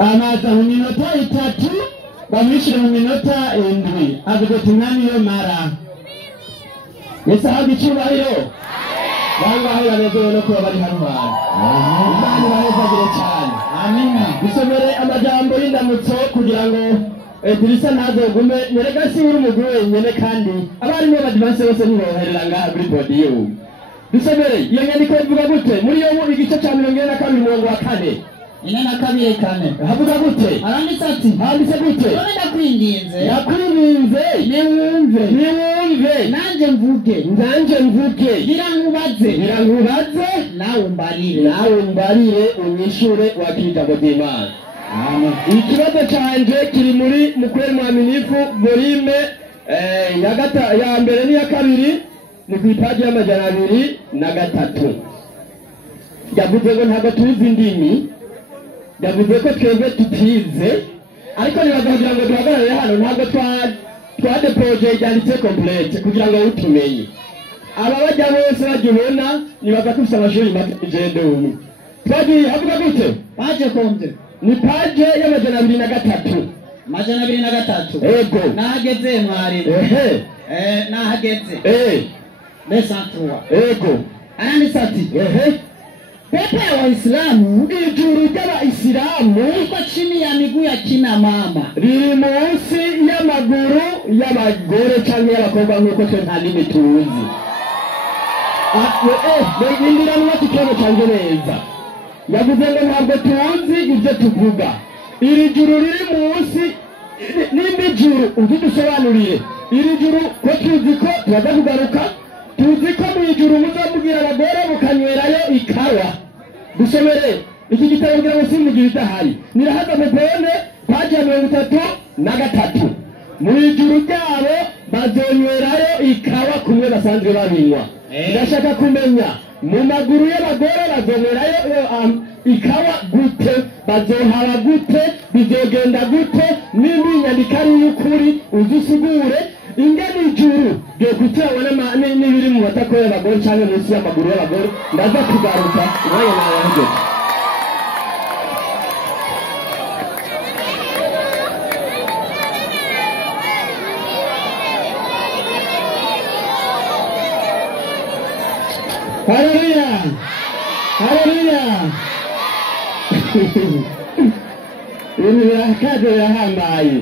amaza mu minota 3 bamwishyira mu minota 7 avuga ati mwami yo mara Yesu ahabwa icyubahiro bangahe banezerewe no kuba bari hano hantu Imana ibanezagire cyane amina dusomere amajambo y'indamutso kugira ngo Dirisa ntazogume nerega si uri umugwi wenyene kandi abarimu b'abadivanse bose niboherera ngaha kuri podium dusomere iyo nyandiko ivuga gute muri yo igice cya 42 umurongo wa 4 ine na kabiri kane havuga gute aranditse ati handitse gute none ndakwinginze yakwinginze niwumve nanje mvuge birankubaze nawe umbarire unyishure wakijambo ry'Imana ikibazo canje kiri muri mukweri mwaminifu volume ya mbere n'iya kabiri ni ku ipaji y'amajana 203 yavuze ngo ntabwo tuzi indimi yavuze ko twebwe tutize ariko nibaza kugira ngo duhagarare hano ntabwo twade project yanditse complete kugira ngo utumenye aba bajya bose bagibona nibaza ko ufite amashuri magende umwe twagiye havuga gute paje kombe ni paje y'amajana 203 amajana 203 ego nahageze mwari nahageze mesantua ego aranditse ati pepe ya Waislamu ijuru ry'Abayisilamu iko chini ya miguu ya kina mama riri munsi y'amaguru y'abagore cyangwa y'abakobwa nk'uko twe nta nimi tuzi indira n'uwo tukibazo cyanjye neza yavuze ngo ntabwo tuzi ibyo tuvuga iri juru riri munsi n'indi juru udusobanurire iri juru ko tuzi ko tubaza kugaruka tuzi ko mu ijuru muzamubwira abagore mukanywerayo ikawa dusomere iki gitabo kugira ngo simugire idahari nirahaza mupone paji ya 33 mu ijuru ryabo bazonywerayo ikawa kumwe basanzwe babinywa ndashaka kumenya mu maguru y'abagore bazonywerayo ikawa gute bazohara gute bizogenda gute n'inyandikari y'ukuri uzisigure ingene ijuru byo kutabona n'ibiri mu batako y'abagore cyangwa munsi y'amaguru y'abagore ndaza kugaruka umwanya nawe ahuje Haleluya Ibi birakaje birahambaye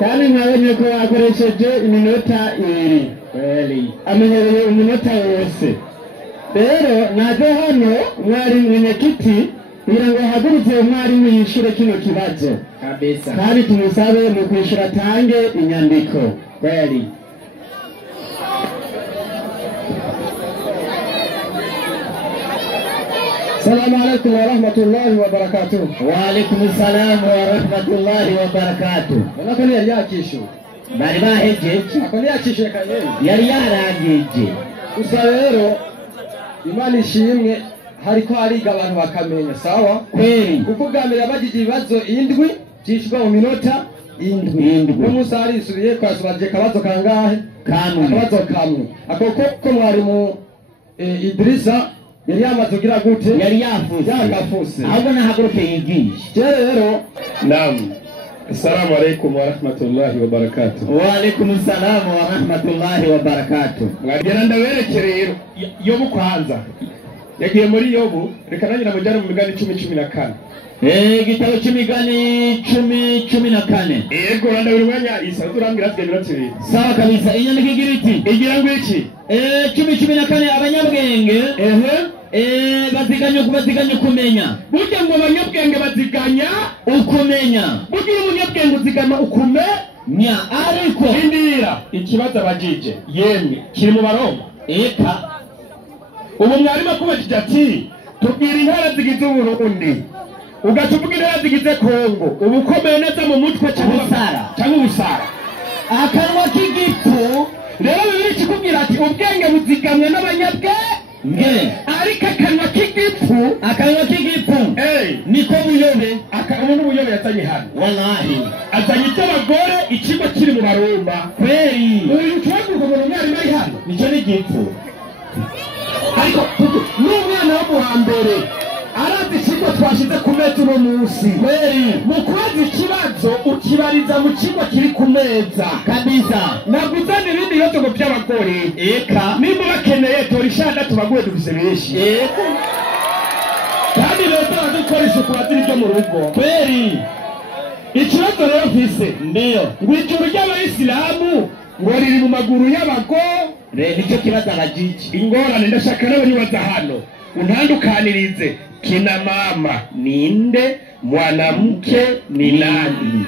kandi mwabonye ko wakoresheje iminota 2 kweli amenyereye umunota wose rero naje hano mwari mwenyekiti kugira ngo hagurutse umwarimu yishure kino kibazo kabisa kandi tumusabe mu kwishura tange inyandiko kweli السلام عليكم ورحمة الله وبركاته. وعليكم السلام ورحمة الله وبركاته. ولكن يا كيشو. bari bahejeje akoni yakishe kanyene yari yarangije gusa rero Imana ishimwe hariko hariga abantu bakamenya sawa kweli kuko bwambere abagije ibibazo indwi byishwa mu minota indwi n'umusari isubiye kwasubaje kabazo kangahe kabazo kamwe akoko ko mwari mu Idrisa yari yamaze kugira gute yari yagafuse ahubwo nahaguruke yigisha rero naam Assalamu alaikum wa rahmatullahi wa barakatuh. Wa alaikum assalam wa rahmatullahi wa barakatuh. Mwagera ndawerekere rero Yobu kwanza. Yagiye muri Yobu reka nanjye namujyana mu migani 10:14. Gitabo cy'imigani 10:14. Yego randa buri mwanya isa turambira afite minota 2. Sawa kabisa inyandiko igira iti igira ngo iki 10:14 abanyabwenge baziganya kumenya burya ngo abanyabwenge baziganya ukumenya burya umunyabwenge uzigama ukumenya ariko indira ikibazo abajije yemwe kiri mu Baroma eka ubu mwarimu akubajije ati tubwira intara zigize Burundi ugatuvuga intara zigize Kongo ubu ukomeye neza mu mutwe cyangwa ubusara akanwa k'igipfu rero biri kikubwira ati ubwenge buzigamwe n'abanyabwenge ariko akanwa k'igipfu niko buyobe umuntu buyobe yazanye hano wallahi azanye icy'abagore ikigo kiri mu Baroma kweli uyu twaguruka mu mwarimu ari hano nicyo n'igipfu ariko n'umwana wo mu hambere arazi ikigo twashize ku meza uno munsi mu kubaza ikibazo ukibariza mu kigo kiri ku meza kabisa. Naguzana ibindi bibazo ngo by'abagore eka nimba bakeneye tora ishanda tubaguye dufise benshi kandi leta badukoresha ukubatira ibyo mu rugo kweri. Ikibazo rero mfise ndiyo ngo ijuru ry'abayisilamu ngo riri mu maguru y'abagore, nicyo kibazo abajiji. Ingorane ndashaka nawe nibaza hano untandukanirize kina mama ninde, mwanamke ni nani?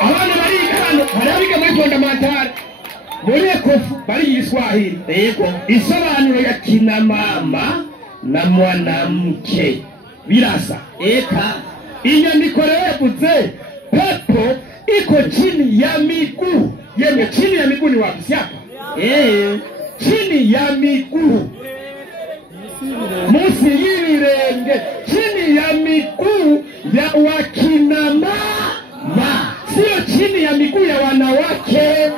Abana bariga hano barabiga muri fondamentale muri ekofu bariga Iswahili. Yego, isobanuro ya kina mama na mwanamke birasa eka. Inyandiko rero yavuze pepo iko chini ya miguu. Yeme chini ya miguu ni wapi? Si hapa? Chini ya miguu, musi y'ibirenge, chini ya miguu ya wakina mama, sio chini ya miguu ya wanawake.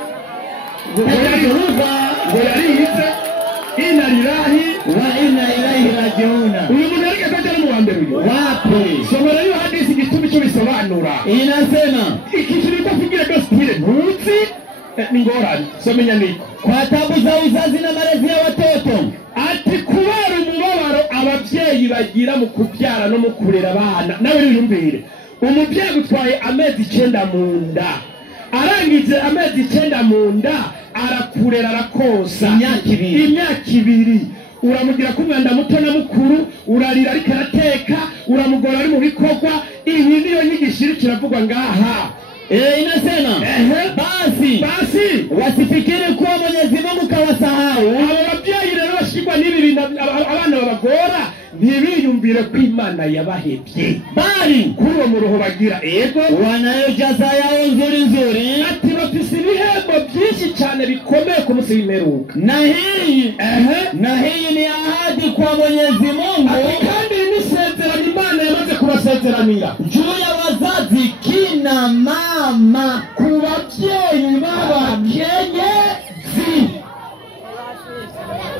Ngoyarize ina lillahi wa inna ilaihi rajiun. Uyu munarika kaja mu wambere uyu wapi? Somera yo hadisi gitumi cyo bisobanura. Inasema ikishirika figira gospel ntuzi ningorani somenya niko kwa tabu za uzazi na malezi ya watoto. Ati kubera umubabaro abavyeyi bagira mu kubyara no mu kurera abana. Nawe nirumbire umuvyeyi gutwaye amezi 9 mu nda, arangije amezi 9 mu nda arakurera arakosa imyaka ibiri uramugira ku mwanda muto na mukuru, urarira ariko arateka, uramugora ari mu bikorwa. Ibi niyo nyigishiri kiravugwa ngaha. Inasema basi wasifikiri kuwa Mwenyezi Mungu kawasahau. Abo babyeyi rero bashikwa n'ibi bintu abana babagora ntibiyumvire ko Imana yabahebye, bari kuri uwo muroho bagira ego wanayo jaza yao nzuri. Ati bafise ibihembo byinshi cyane bikomeye ku munsi w'imperuka. Na hii ni ahadi kwa Mwenyezi Mungu. Ati kandi nisezerano Imana yamaze kubasezeranira juu ya wazazi kina mama, ku babyeyi b'abakenyezi.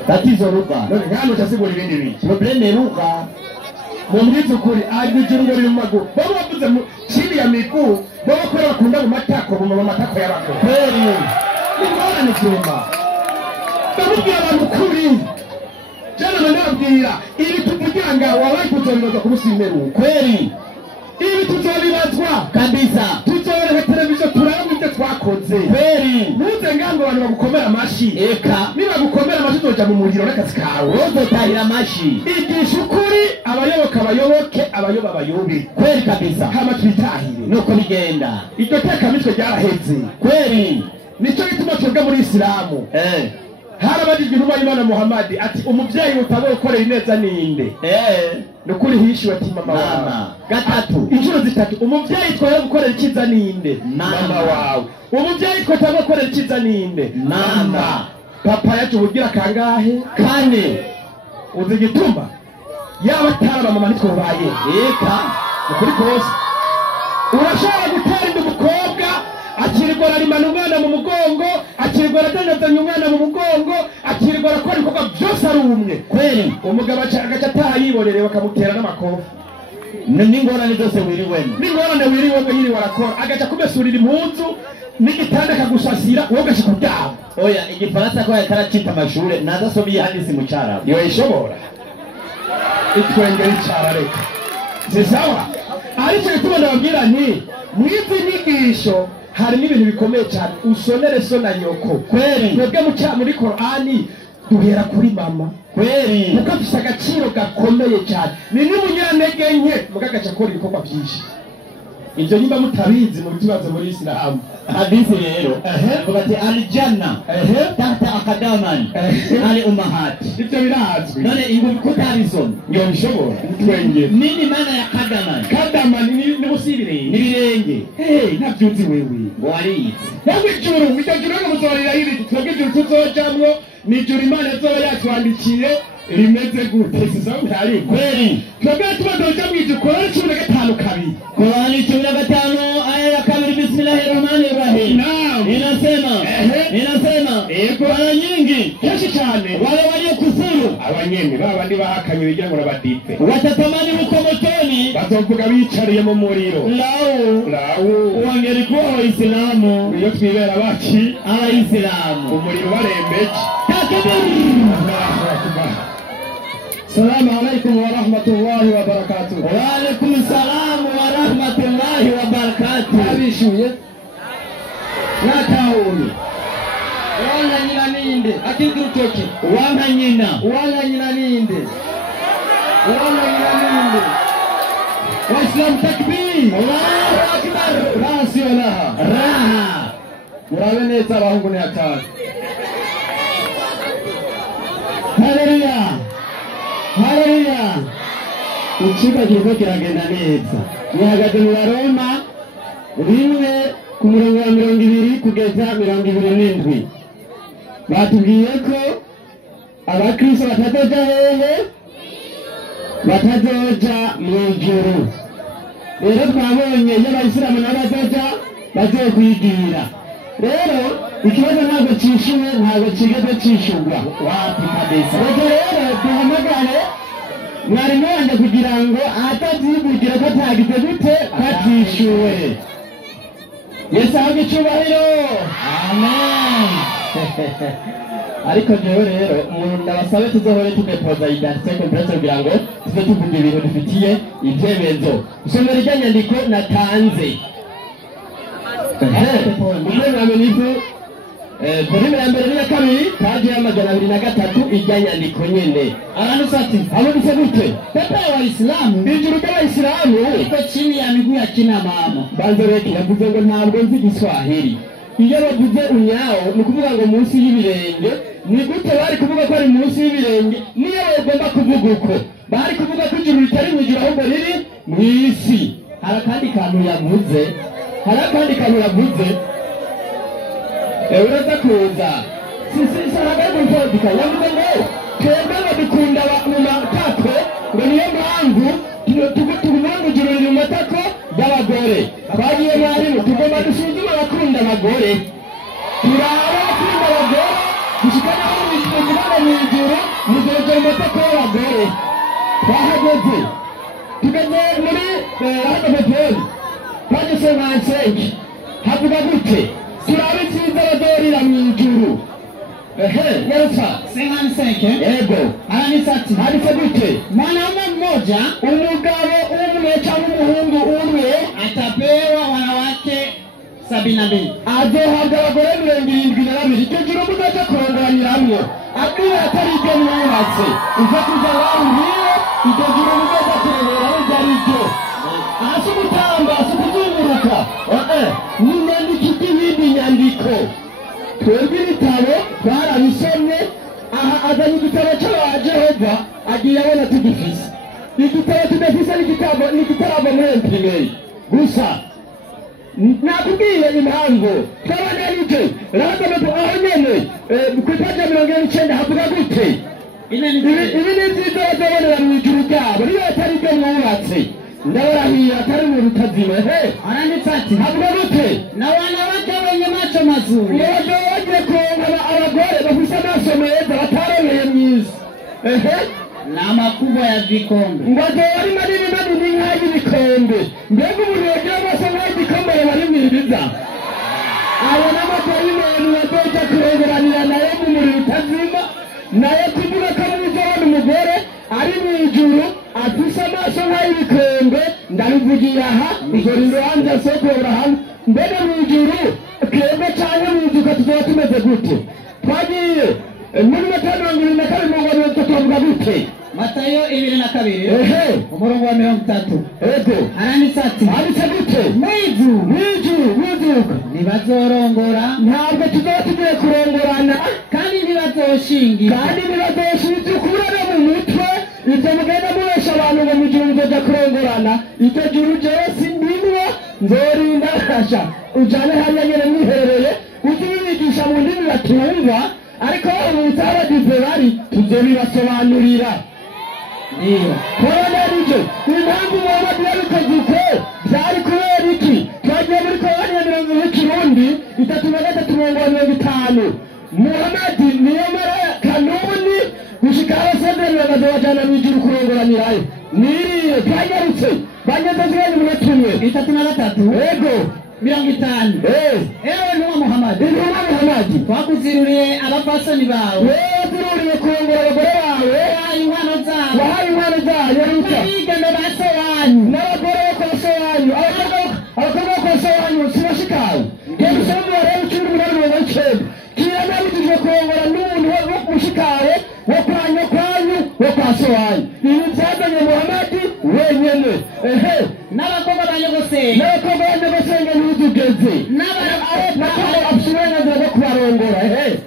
Tatizo ruka none ngano cyasibura ibindi bintu probleme ruka mu by'ukuri agijuru ngo mu maguru baba bavuze mu chini ya miguu baba ko bakunda mu matako y'abako kweri ngorane cyuma ndabubwira abantu kuri jana ndabwira ibi tuvuganga wabaye kuzoribaza ku musimeru kweri. Ibi tuzobibazwa kabisa, tuzoreka televiziyo turaba ibyo twakoze kweri. Muze ngambo abantu bagukomera amashi eka, niba gukomera amashi uzoja mu muriro n'akazi kawe uzotahira amashi. Igisha ukuri abayoboka abayoboke, abayoba abayobe kweri kabisa, hama twitahire nuko bigenda. Iryo teka mitwe ryaraheze kweri. Nicyo gituma twebwe muri Islamu harabajijwe intumwa y'Imana Muhammad ati umuvyeyi utabwo ukorera ineza ninde? Nukuri hishiwe ati mama wawe. Gatatu inshuro zitatu umuvyeyi twaye gukorera ikiza ninde? Mama wawe. Umuvyeyi twaye gukorera ikiza ninde? Mama. Papa yacu bugira kangahe? Kane. Uzigituma yaba taraba mama nitwobaye eka ukuri kose. Urashaka gutera inda umukobwa akirirwa arimana umwana mu mugongo, akirirwa aradandazanya umwana mu mugongo, akirirwa arakora ibikorwa byose ari umwe kweri. Umugabo agaca ataha yiborere bakamutera n'amakofi. N'ingorane zose wiriwemo, n'ingorane wiriwemo yiri warakora agaca kumesurira impunzu n'igitanda kagusasira wowe gashika byabo. Oya igifaransa ko yataracita amashure nazasobiye handisi mu cyarabu yo ishobora itwengera icyarareka zisawa. Ariko tubona babwira nti mwizi nyigisho harimo ibintu bikomeye cyane. Usonere so na nyoko kweri. Twebwe muri Qur'ani duhera kuri mama kweri, kuko afite agaciro gakomeye cyane. Ni n'umunyantege nke mugagaca kora ibikorwa byinshi. Ibyo niba mutabizi mu bibazo muri Islamu hadisi rero avuga ati aljanna tahta aqdaman ali ummahat. Ibyo birazwi none ingubi kutarizona nyo bishobora twenge. Nini maana ya qadaman? Qadaman ni musibire ni birenge. Nabyuzi wewe warize yawe ijuru ijuru n'umuzorira y'ibi twebwe ijuru tuzojamwo ni ijuru Imana zoba yatwandikiye rimeze gute? Sisa ntari kweri twebwe tubazoja mu ijuru Qur'ani 15 kabiri. Qur'ani 15 aya ya kabiri bismillahirrahmanirrahim. Inasema mara nyingi kesho cyane wale waliokufuru abanyene babandi bahakanye bigira ngo n'abadive watatamani huko motoni, bazovuga bicariye mu muriro lau wangelikuwa Waislamu, iyo twibera baki Waislamu umuriro barembeje. Salamu alaikum wa rahmatullahi wa barakatuh. Wa alaikum salam wa rahmatullahi wa barakatuh. Abishuye natawuni wanga nyina ninde akidutoke Wanga nyina ninde Waislamu takbir, Allahu akbar. rasi walaha Raha murabe neza abahungu ni hatari. Haleluya, haleluya. Ikigo kiriko kiragenda neza. Nihagaze mu Baroma rimwe ku murongo wa 20 kugeza 27. Batubwiye ko abakristo batazoja hehe, batazoja mu ijuru. Rero twabonye iyo abayisilamu nabo bazokwigira. Rero ikibazo ntabwo cishuwe, ntabwo kigeze cishurwa. Wapi kabisa. Rero duhamagare mwarimu wanjye kugira ngo atazivugira ko atagize gute katishuwe. Yesu ahabwe icyubahiro. Amen. Ariko jewe rero umuntu ndabasabe tuzohore tudepoza identité complète kugira ngo tuze tuvuga ibintu dufitiye ibyemezo. Isomero ry'anyandiko natanze. Volume ya mbere n'iya kabiri paji y'amajana 23 ijya nyandiko nyene. Aranusati abonise gute? Pepe ya Waislamu, ijuru ry'Abayisilamu iko chini ya miguu ya kina mama. Banzereki yavuze ngo ntabwo nzi Igiswahili. Iyo bavuze unyawo ni kuvuga ngo munsi y'ibirenge. Ni gute bari kuvuga ko ari munsi y'ibirenge? Niyo bagomba kuvuga uko bari kuvuga ko ijuru ritari mu ijuru ahubwo riri mu isi. Hari akandi kantu yavuze, uraza kuza sisaraga gutodika yavuze ngo twebwe ngo dukunda mu matako, ngo niyo mpamvu tuguma ngo ijuru riri mu matako y'abagore. Twagiye mwarimu tugomba dusuzuma abakunda abagore, turaba abakunda abagore dushikana aho mugana mu ijuru muzoja mu matako y'abagore. Twahageze tugeze muri Radapeperi paje 55 havuga gute? Turabe icyiza bazorira mu ijuru. Yerusa 55 ego aranisati handitse gute? Mwanaume mmoja, umugabo umwe cyangwa umuhungu umwe atapewa wanawake 72, azohabwa abagore 72. Icyo juru muzaja kurongoraniramwo abwiwe atari ibyo mwubatse uza kuja wahuriye. Icyo juru muzaja kurongora ibyo ari byo, hasi gutamba hasi kuzunguruka n'inyandiko y'ibindi nyandiko. Twebwe ibitabo twarabisomye. Aha azanye igitabo cy'Abajehova agiye abona tugifise. Igitabo tudafise n'igitarabo muri imprimeri gusa. Nakubwiye impamvu twabananije Radapeperi aho nyene ku ipaji 49 havuga gute? Ibi ni byiza bazobonera mu ijuru ryabo niyo atari ibyo mwubatse. Ndabarahiye atari mu rutazima. Aranditse ati havuga gute? Na wanawake wenye macho mazuri, ndio waje kuona abagore bafise amaso meza batarongeye myiza na makubwa ya vikombe, ngo ari manini nk'ayi bikombe. Mbega umuntu yagira amaso nk'ayi bikombe bari mwibiza abona amadayimoni yadoja kurongoranira nayo mu muriro utazima, nayo kuvuga ko muzabona umugore ari mu ijuru afise amaso nk'ay'ibikombe. Ndabivugira aha ijoro iruhande soko Abrahamu. Mbega mu ijuru twebwe cyane mu izuka tuzoba tumeze gute? Twagiye muri Matayo 22 tuvuga gute? Matayo 22 umurongo wa 30 ego aranditse ati handitse gute? Mwijuru ntibazorongora, ntabwo tuzoba tugiye kurongorana, kandi ntibazoshingira, ukurana mu mutwe. Ibyo mugenda mubesha abantu ngo mujuru muzoja kurongorana. Icyo juru jewe sindimwo, nzorinda kasha ujane hariya nyene mwiherereye ujye ubibigisha mu ndimi batumva, ariko abitsa abagize bari tuzobibasobanurira. Iyo korona nije impamvu Muhammad yabikoze uko byari kubera iki? Twagiye muri Korani ya 20 y'Ikirundi 3:50 Muhammad niyo mara kanuni gushika abasabye banyarutse banyazaziranye umunota umwe 33 yego 50 ewe ntuwa Muhamadi twakuziruriye abapfasoni bawe waziruriye kurongora abagore bawe wahaye inkwano zabo wahaye inkwano zayo ruta abigeme ba se wanyu n'abagore bo kwa se wanyu abakobwa bo kwa se wanyu sinashikawe rero usanga wareba 18 kira nabijijwe kurongora n'umuntu wo mushikawe wo kwa nyokwanyu wo kwa se wanyu ibi byazanye Muhamadi wenyene n'abakobwa ba nyogosenge ntuzugeze n'abakobwa abisuburenganzira bwo kubarongora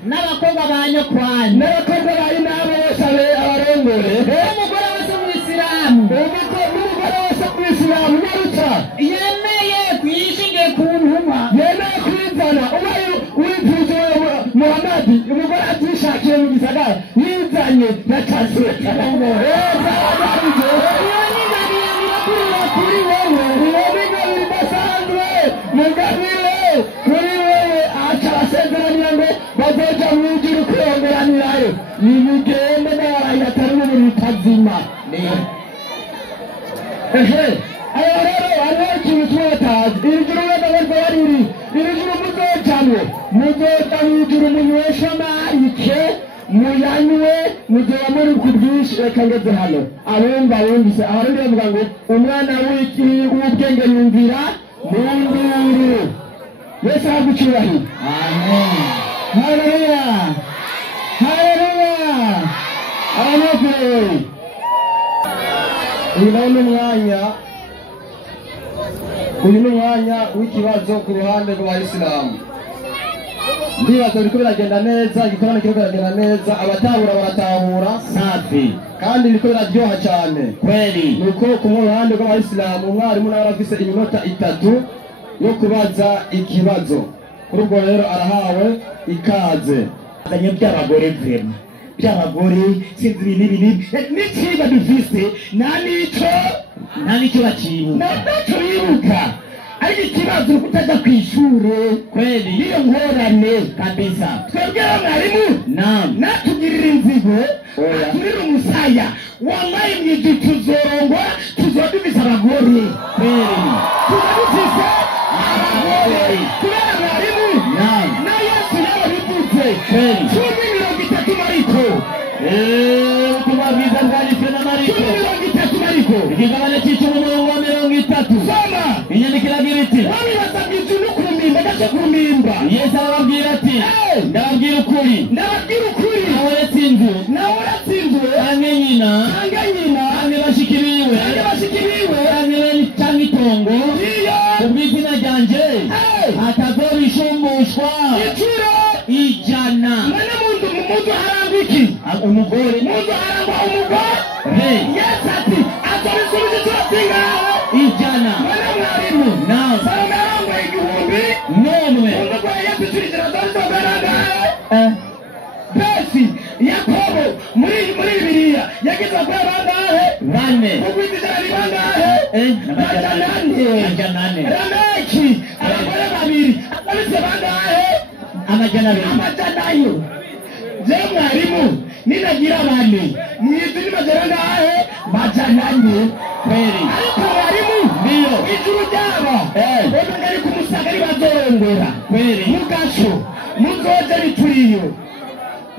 n'abakobwa ba nyokwanyu n'abakobwa bari n'abo bose abarongore umugore wese w'umuyisilamu n'umugore wese w'umuyisilamu nyarutsa yemeye kuyishingiye ku ntumwa yemeye kwizana ubaye wifuza Muhamadi umugore atishakiye mu gisagara yizanye yacasiwe karongore kuri wowe ibintu bidasanzwe mugabire kuri wowe aca abasezeranira ngo bazoja mu ijuru kurongoranirayo nimugende n'abarangi atari mu bitazima ayo rero hariho ikintu tubatazi iri juru wenda bariko bariri iri juru muzojamwo muzoja mu ijuru munywesha amarike muyanywe muzoba muri ku bwinshi reka ngeze hano abumva bumvise abarundi bavuga ngo umwana w'ubwenge yumvira mu nduru yesu ahabwa icyubahiro amen haleluya haleluya amen uyu ni umwanya w'ikibazo ku ruhande rw'abayisilamu ndibaza biriko biragenda neza igikorane kiriko biragenda neza abatahura baratahura safi kandi biriko biraryoha cyane kweli nuko ku ruhande rw'abayisilamu umwarimu nawe arafise iminota 3 yo kubaza ikibazo kuri ubwo rero arahawe ikaze azanye by'abagore vrema by'abagore sinzi ibintu n'ikiba dufise nta n'icyo bakibuka ntacyo yibuka ariko ikibazo kutajya ku ishure kweli niyo ngorane kabisa twebwe mwarimu naam natugirira inzigo turira umusaya wambaye imyiji tuzorongwa tuzodufise abagore kweli tuzodufise abagore kubera mwarimu naam na yesu yabivuze kweli 10:30 mariko ubutumwa bwiza bwanditswe na Mariko 10:30 mariko igigabane cy'icumi umurongo wa 30 soma inyandiko iragira iti wabibasabye ijuru no kurumimba gace kurumimba yesu arababwira ati ndababwira ukuri nawe uratsinzwe canke nyina canke bashiki biwe canke itongo ubw'izina ryanje atazobishumbushwa ijana muzu harangwa iki umugore muzu harangwa umugore yesu ati azobisubiza inshuro zingahe ijana mwana mwarimu nawe sanga harangwa 1000 nomwe umugore yesu turikira zozoberangahe besi yakobo muri bibiliya yagize abagore bangahe 4 ugwizijana ni bangahe majanane rameki abagore 2 abise bangahe amajanayo je mwarimu ninagira 4 mwizi ni majanane kweli ariko mwarimu ndiyo ijuru ryabo ebe ngari kumusaga ari bazorongora kweli mugasho muzoje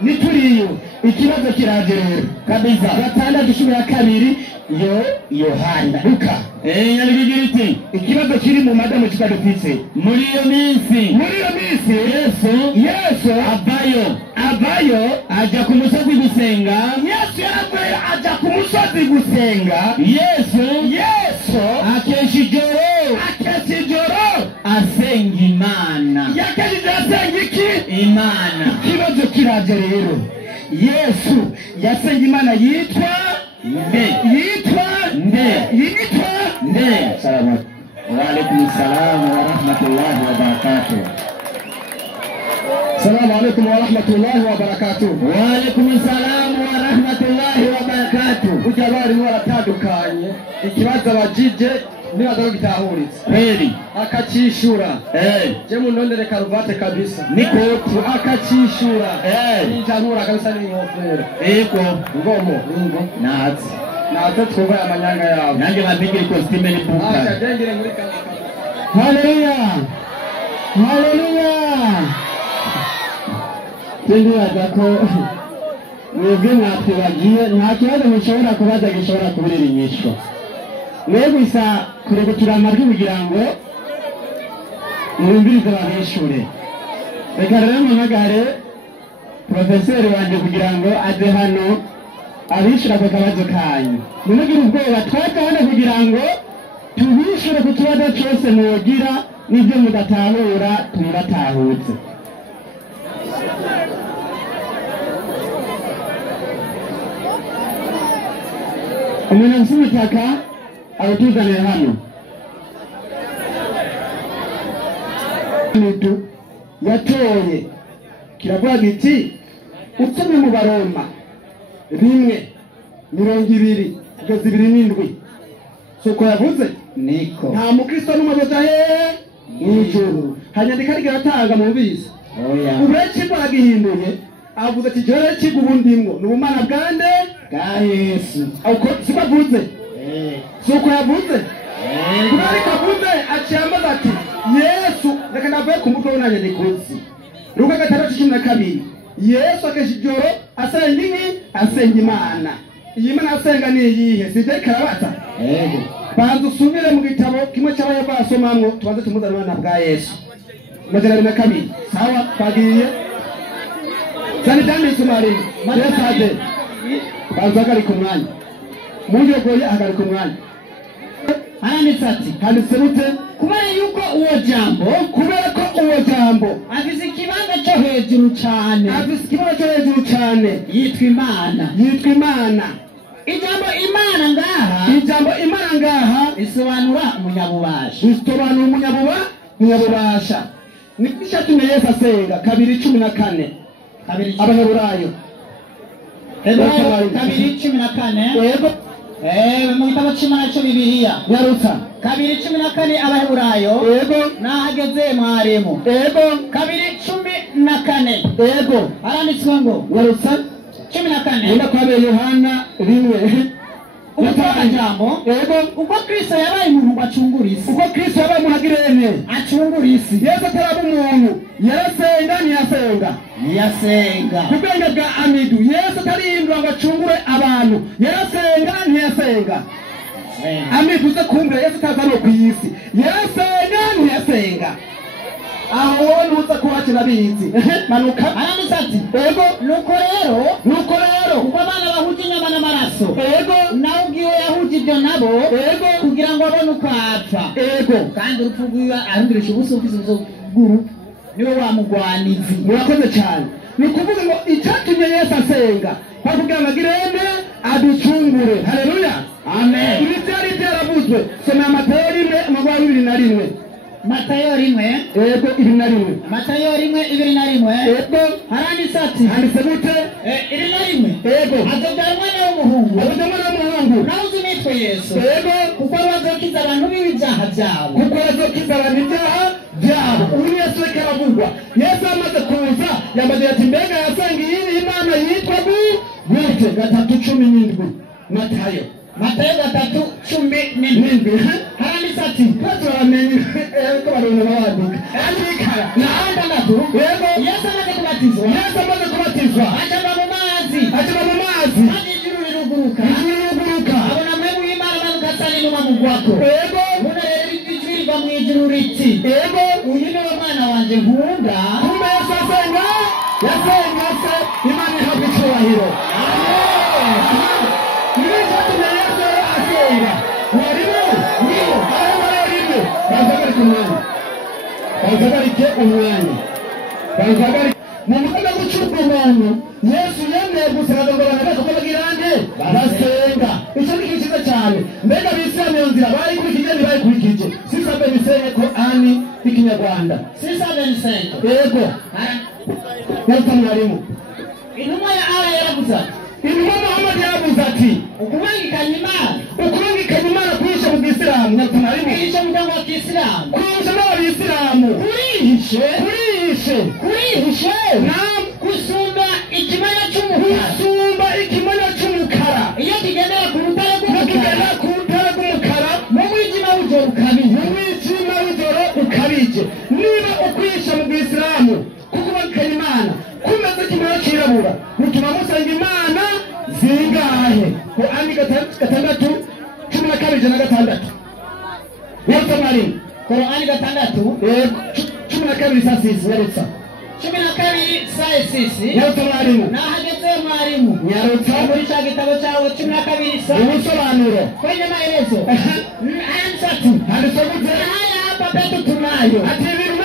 nituriyo ikibazo kiraje rero kabisa 6:12 Yohana Luka nyalibigira iti ikibazo kiri mu madamu kikadufise muri iyo minsi Yesu avayo aja ku musozi gusenga Yesu yaravuye aja ku musozi gusenga Yesu akesha ijoro asenga Imana yakesha asenga iki Imana ikibazo kiraje rero Yesu yasenga Imana yitwa Salamu wa alaikum salam wa rahmatullahi wa barakatuh. Salamu alaikum wa rahmatullahi wa barakatuh. Wa alaikum salam wa rahmatullahi wa barakatuh. Ujabari waratandukanye ikibazo abajije nibaza ko gitahuritse kweli akacishura je munondere karuvate kabisa nikotu akacishura nitankura kabisa n'inkofero eko ngomo nazi naze twubaye amanyanga yabo nanjye bazingira ikositime n'ibuka acha jengere muri kazi haleluya haleluya sindibaza ko mwebwe mwatwibagiye nta kibazo mushobora kubaza gishobora kubirira inyisho mwe gusa kurekutira amajwi kugira ngo mwumvirize abanyeshure reka rero mpamagare porofeseri wanje kugira ngo aze hano abishyura ku kabazo kanyu ntimugire ubwoba twebwe hano kugira ngo tubishyure ku kibazo cyose mugira n'ibyo mudatahura tubibatahutse umuntu afite umutaka awutuzaniye hano yatoye kiravuga giti usomye mu Baroma 1:20 kugeza 2:7 suko yavuze niko nta mukristo n'umuyobozi hehe mw'ijuru hanyandika rigatanga mu biza uretse bwagihinduye avuze ati jore kigu bundimwo n'ubumana bwande bwa Yesu uko sibavuze suko yavuze kubera kavuze aciyamaza ati Yesu reka navuye ku mutwe w'unanye nikuzi Luka 6:12 Yesu akeshijoro asenga inki asenga Imana iyi Imana asenga ni iyihe sije karabata banza usubire mu gitabo kimwe cy'abayeva basomamwo tubanze tumuzana Imana bwa Yesu Majana 2 sawa bagiye Zani dani sumari Yesu ade banza agari ku mwanya muyogoye agari ku mwanya handitse ati handitse bute kubera yuko uwo jambo afise ikibanza cyo hejuru cyane yitwa Imana ijambo Imana ngaha isobanura umunyabubasha nikisha tume Yesu asenga 2:14 Abaheburayo 2:14 yego mu gitabo cy'Imana cyo Bibiliya Nyarutsa 2:14 Abaheburayo yego nahageze mwarimu yego 2:14 yego aranditswe ngo Nyarutsa 14 Nenda kwa Yohana 1 Jambo yego uko Kristo yabaye umuntu acungura isi acungura isi Yesu ataraba umuntu yarasenga kubwenge bwa Amidu Yesu atarihindura ngo acungure abantu ntiyasenga Amidu uze kumvira Yesu ataza no ku isi ntiyasenga aho wowe nuza kuhakira bizi manuka aranditse ati yego nuko rero kuko abana bahuje inyama n'amaraso yego nawe ubwiwe yahuje ibyo nabo yego kugira ngo abone uko apfa yego kandi urupfu rwiwe arundirisha ubusa ufise bw'urupfu niwe wamugwanizi murakoze cyane ni ukuvuga ngo icyatumye Yesu asenga kugira ngo agirene aducungure haleluya amen ibi byari byaravuzwe soma Matayo 1:21 Matayo 1 yego 2:1 Matayo 1:21 yego haranditse ati handitse gute 1:1 yego azobyara umwana w'umuhungu nawe uzimitwe Yesu yego kuko azokiza abantu b'ibyaha byabo ubu Yesu reka aravugwa Yesu amaze kuza yambaye ati mbega yasenga iyi Imana yitwa gute 3:17 Matayo 3:17 haranditse ati turamenye ko barona baduka andikara yego Yesu amaze kubatizwa ajya mu mazi maze ijuru riruguruka abona mwemu w'Imana amanuka asa n'inuma mu gwako yego mbona rero ijwi riva mu ijuru riti yego uyu ni wo mwana wanje nkunda kumbe Yesu asenga se Imana ihabwa icyubahiro Bazagarike umwanya mu mukono gucurwa umuntu Yesu yemeye gusanga ngo abantu bako bagirande basenga icyo ni cyiza cyane mbega bisame nzira bari kurikije sisabe bisenge ko ani ikinyarwanda yego Yesu mwarimu intumwa ya Allah yaravuze intumwa Muhammad yaravuze ati ukubangikanya Imana kwisha mu Islam mwarimu kwisha mu bwoko bw'Islam kwisha n'Abisilamu kurihishe gusumba ikimanya cy'umukara iyo kigendera ku rutare gatandatu nyarutsa mwarimu Korani gatandatu 12 saa sisi nyarutsa 12 saa sisi nyarutsa mwarimu nahageze mwarimu nyarutsa muri cha gitabo cyawe 12 saa ubusobanuro kwenye maelezo ansatu handisogutse haya hapa petu tunayo ati ibintu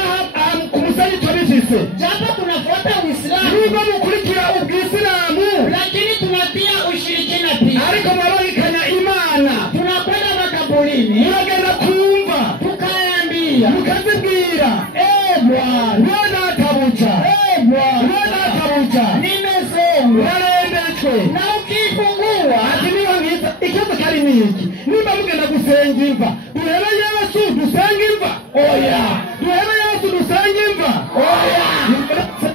kumusanyi tubifise japo tunafuata Uislamu nubwo mukurikira ubwisilamu lakini tunatia ushirikina pia ariko mwarabikanya imana tunakwenda makaburini muragenda kumva tukaambia mukazibwira bwana atabuca bwana atabuca nimesema warendetswe na ukifungua ati niba ngiza ikibazo kari niki nimba mugenda gusenga imva duhere yesu dusenga imva oya duhere yesu dusenga imva oya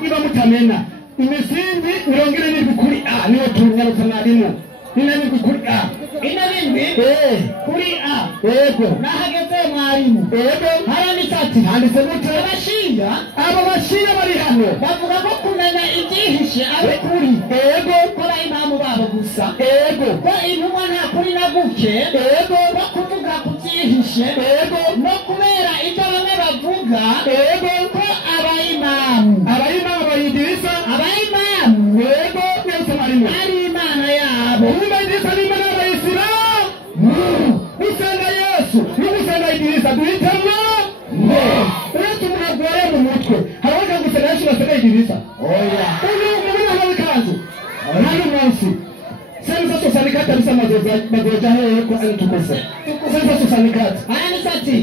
niba mutamena imisingi 27 kuri a niyo tunyarutsa mwarimu 27 kuri a 27 kuri a yego nahageze mwarimu yego haranditse ati handitse gute abashiya abo bashiya bari hano bavuga ko kumenya ibyihishe ari kuri yego kora imamu babo gusa yego ko intumwa nta kuri na guke yego no kuvuga ku byihishe yego no kubera ibyo bamwe bavuga yego ko abayimamu bayidirisa abayimamu yego nyarutsa mwarimu ari imana yabo umva idirisa n'imana y'abayisilamu gusenga yesu no gusenga idirisa duhitamo uretse umuntu arwaye mu mutwe haraboneka gusenga yesu basenga idirisa oya uyu mubona hano ikanzu hano munsi senza sosanikati abisa mazoja hehe kwa tukose senza sosanikati haranditse ati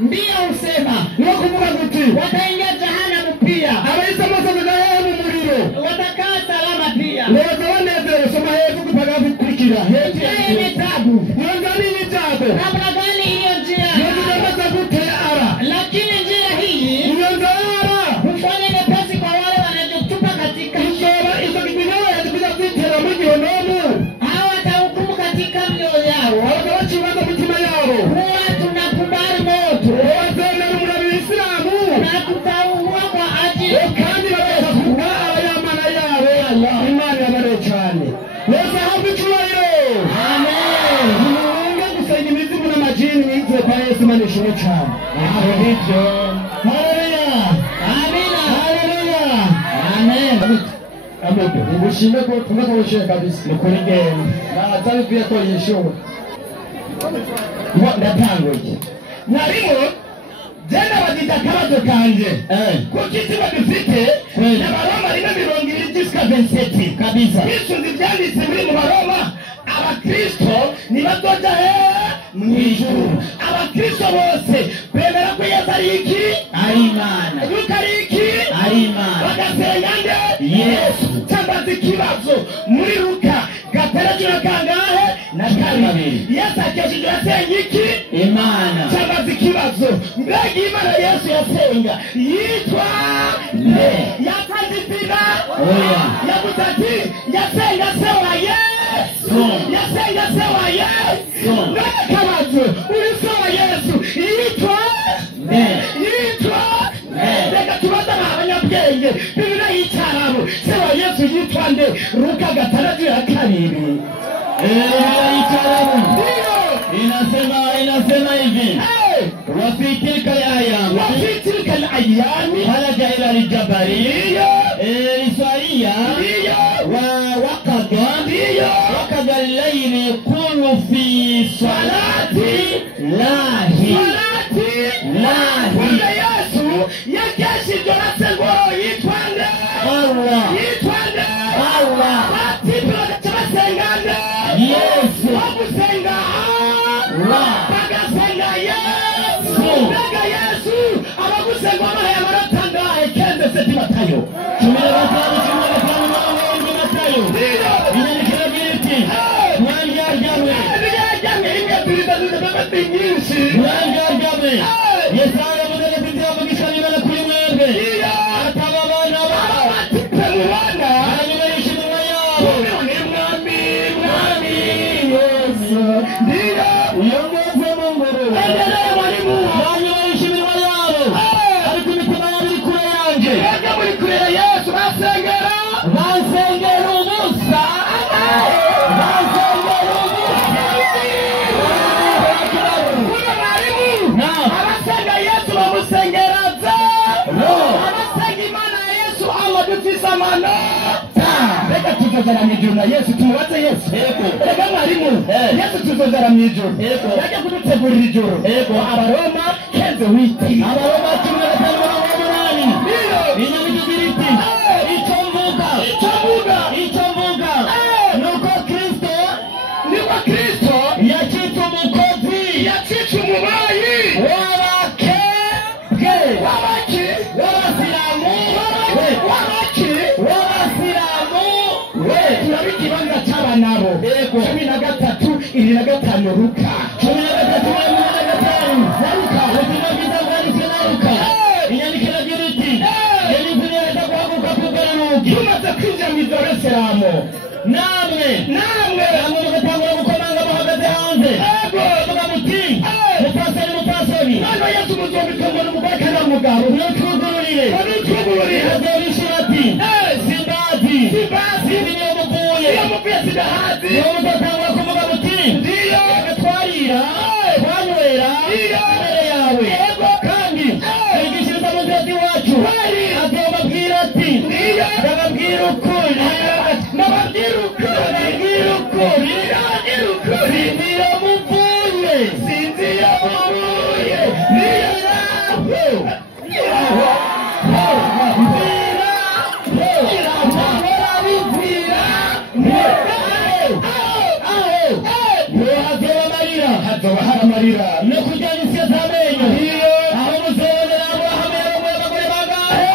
ndiyo usema niwo kuvuga guti wataingia jehanamu pia abayisa masoza hehe mu muriro watakaa salama pia neza banezerewe soma hepfo kupaga bikurikira hepfo yenye tabu nyanza nini jabo namna gani hiyo njia nyanza gutera ara lakini njia hii nyanza ara hufanya nyepesi kwa wale wanajotupa katika ishora izo kibinewe yatukuja zitera mu gihonomu hawa watahukumu katika mioyo yao abagabacibaza mitima yabo huwa tunakubali moto wazemera umurabira isilamu na kutauwa kwa ajili kandi babasha kuba abayamana yabo imana yabareye cyane wese ahabwa icyubahiro amen ntimuhunge gusenga imizimu n'amajini mwizeye kwa yesu imana ishimwe cyane nibyo haleluya amina haleluya amen amudu Ubushime ko tunakabushe kabisa. nukuri genda Na atabivuye ko yishuwe. ngo ndatanguye narimo jenda bagita akabazo kanje kuko ikiba dufite n'abaroma 20 kabisa bisuzi byanditse muri mu baroma abakristo nibazoja mu ijuru abakristo bose bemera ko yesu ari iki ari imana yuko ari iki ari imana bagasenga nde yesu cyambaza ikibazo muri luka gatandatu na kangahe na kabiri yesu akesheje yasenga iki imana cyambaza ikibazo mbega imana yesu yasenga yitwa nde yatanze izina oya yavuze ati yasenga se wa yesu yasenga se wa yesu n'akabazo uri se wa yesu yitwa nde yitwa reka tubaze abanyabwenge bibiri y'icyarabu se wa yesu yitwa nde luka gatandatu ya kabiri inasema hivi وفي تلك الأيام خرج إلى الجبل إسرائيل وقد الليل يكون في صلاة لاهي tuzozara mw'ijuru na Yesu tumubaze Yesu ega mwarimu Yesu tuzozara mw'ijuru yajya kudutegurira ijuru Abaroma kenze witi Abaroma 15:8 inyabigiriti icyo mvuga nuko Kristo yacitse umukozi yacitse umubayi ikibanza cy'abanabo 13:25 Luka 13:25 Luka ubuzima bwiza bwanditswe na Luka inyandikira giriti yarivuye neza guhaguruka kugaruka tumaze kwinjira mu Yerusalemu namwe mugatangura gukomanga muhagaze hanze muvuga muti mupfasoni none Yesu muzobitongo n'umugore kandi umugabo mwitwugururire azabishira ati simbazi niyo muvuye sidahazi niyo muzatangura kuvuga muti ndiyo agatwarira twanywera imbere yawe kandi yigishiriza mugenzi wacu azobabwira ati ndababwira ukuri sinzira muvuye hazoba hari amarira no kujyana isi y'amenyo aho muzobonera Aburahamu yarongoye abagore bangahe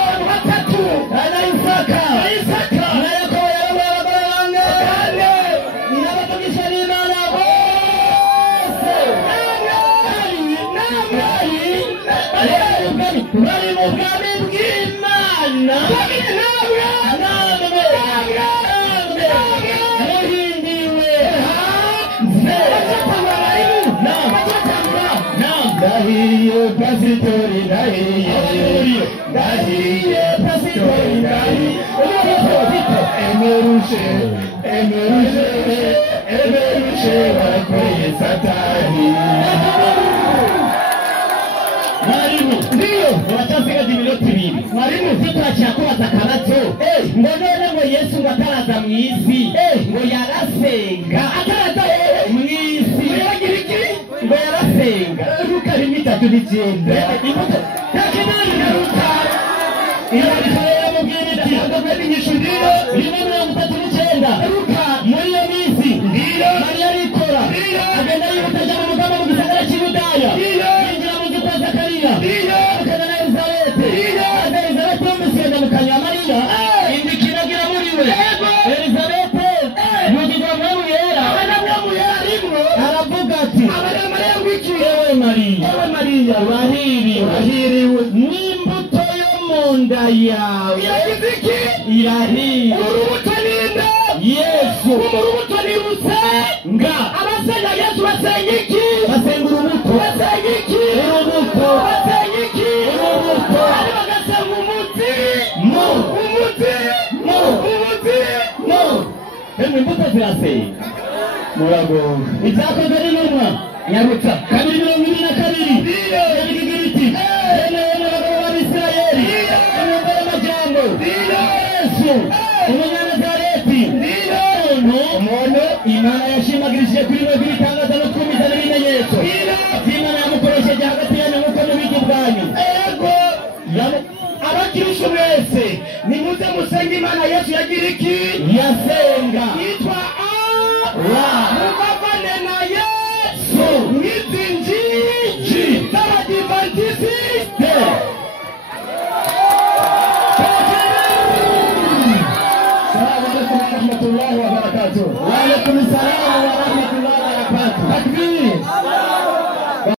3 na Isaka na Yakobo yarongoye abagore bangahe n'abavugisha n'Imana bose bari mu bwami bw'Imana muhindiwe hanze Dahiye pasitori dahiye pasitori dahiye emerushe bakoye satani mwarimu ndiyo uracasigaje iminota 2 mwarimu tutaracakubaza akabazo ngo none ngo Yesu ngo ataraza mw'isi ngo yarasenga ataraza mw'isi ngo yarasenga Luka 3:9 takimani na Luka irabikaya mubwira iti agabwe inyishuriro 39 Luka muri iyo minsi Mariya arikora agenda yibutaja mu mugabo mu gisagara cy'Yudaya yinjira mu nzu kwa Zakariya akana na Elizabete bamusiga mu kanya Mariya indikiragira muri we Elizabete yugirwa mu yera aravuga ati ewe Mariya wahiriwe n'imbuto yo mu nda yawe irahiriwe urubuto n'inda Yesu urubuto nirusenga abasenga Yesu basenga iki basenga urubuto basenga iki urubuto basenga iki urubuto ari bagasenga umuti imbuto zirasenga muragonga ibyakozwe n'intumwa Nyarutsa 2:22 yabigira iti abagabo b'Abisirayeli umugore w'amajambo Yesu umunyanazareti umuntu Imana yashimagirishije kuri we ibitangaza no twumiza n'ibimenyetso Imana yamukoresheje hagati yanyu nk'uko mubizi bwanyu abakirishwe mwese nimuze musenga Imana Yesu yagira iki yasenga